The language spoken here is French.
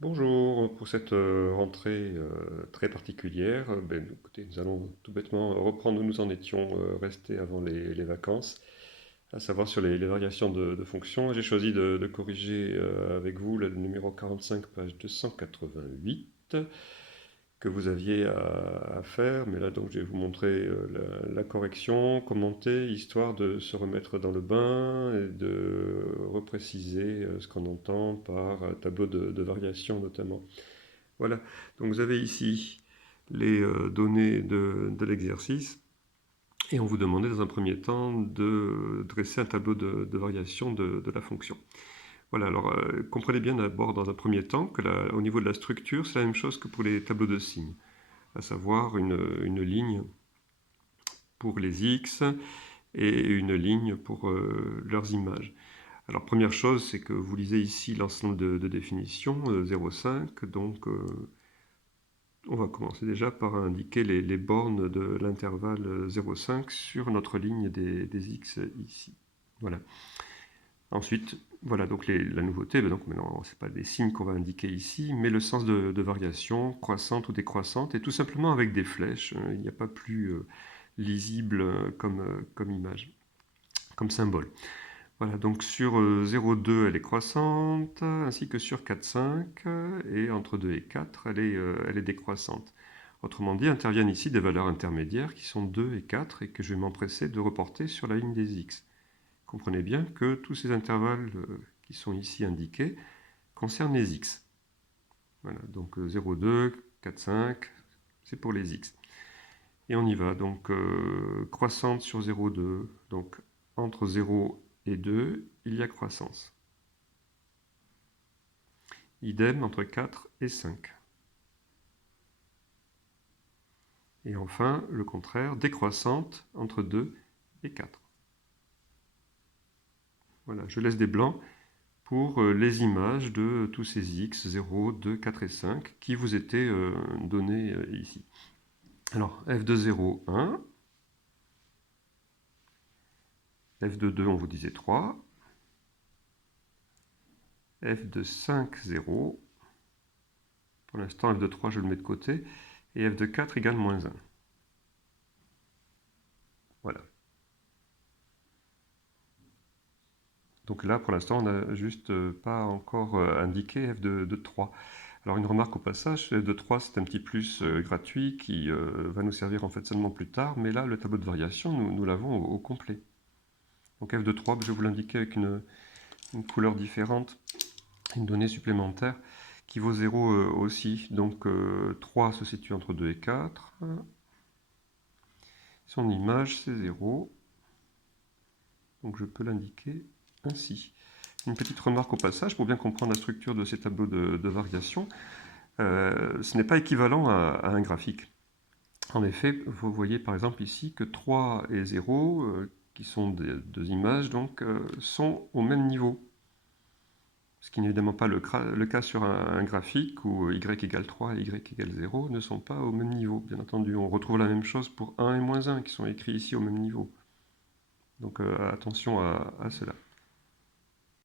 Bonjour, pour cette rentrée très particulière, écoutez, nous allons tout bêtement reprendre où nous en étions restés avant les vacances, à savoir sur les variations de fonctions. J'ai choisi de corriger avec vous le numéro 45, page 288, que vous aviez à faire, mais là donc je vais vous montrer la correction, commenter, histoire de se remettre dans le bain et de repréciser ce qu'on entend par tableau de variation notamment. Voilà, donc vous avez ici les données de l'exercice et on vous demandait dans un premier temps de dresser un tableau de variation de la fonction. Voilà, alors comprenez bien d'abord dans un premier temps que au niveau de la structure, c'est la même chose que pour les tableaux de signes, à savoir une ligne pour les x et une ligne pour leurs images. Alors première chose, c'est que vous lisez ici l'ensemble de définitions, 0,5, donc on va commencer déjà par indiquer les bornes de l'intervalle 0,5 sur notre ligne des x ici. Voilà. Ensuite, voilà donc la nouveauté, donc maintenant ce n'est pas des signes qu'on va indiquer ici, mais le sens de variation, croissante ou décroissante, et tout simplement avec des flèches. Il n'y a pas plus lisible comme image, comme symbole. Voilà, donc sur 0,2 elle est croissante, ainsi que sur 4,5, et entre 2 et 4 elle est décroissante. Autrement dit, interviennent ici des valeurs intermédiaires qui sont 2 et 4 et que je vais m'empresser de reporter sur la ligne des x. Comprenez bien que tous ces intervalles qui sont ici indiqués concernent les x. Voilà, donc 0,2, 4,5, c'est pour les x. Et on y va, donc croissante sur 0,2, donc entre 0 et 2, il y a croissance. Idem entre 4 et 5. Et enfin, le contraire, décroissante entre 2 et 4. Voilà, je laisse des blancs pour les images de tous ces x, 0, 2, 4 et 5, qui vous étaient donnés ici. Alors, f de 0, 1. F de 2, on vous disait 3. F de 5, 0. Pour l'instant, f de 3, je le mets de côté. Et f de 4 égale moins 1. Voilà. Donc là, pour l'instant, on n'a juste pas encore indiqué f de 3. Alors une remarque au passage, f de 3, c'est un petit plus gratuit qui va nous servir en fait seulement plus tard, mais là, le tableau de variation, nous l'avons au complet. Donc f de 3, je vais vous l'indiquer avec une couleur différente, une donnée supplémentaire qui vaut 0 aussi. Donc 3 se situe entre 2 et 4. Son image, c'est 0. Donc je peux l'indiquer ainsi. Une petite remarque au passage, pour bien comprendre la structure de ces tableaux de variation, ce n'est pas équivalent à un graphique. En effet, vous voyez par exemple ici que 3 et 0, qui sont deux images, donc, sont au même niveau. Ce qui n'est évidemment pas le cas sur un graphique où y égale 3 et y égale 0 ne sont pas au même niveau. Bien entendu, on retrouve la même chose pour 1 et moins 1 qui sont écrits ici au même niveau. Donc attention à cela.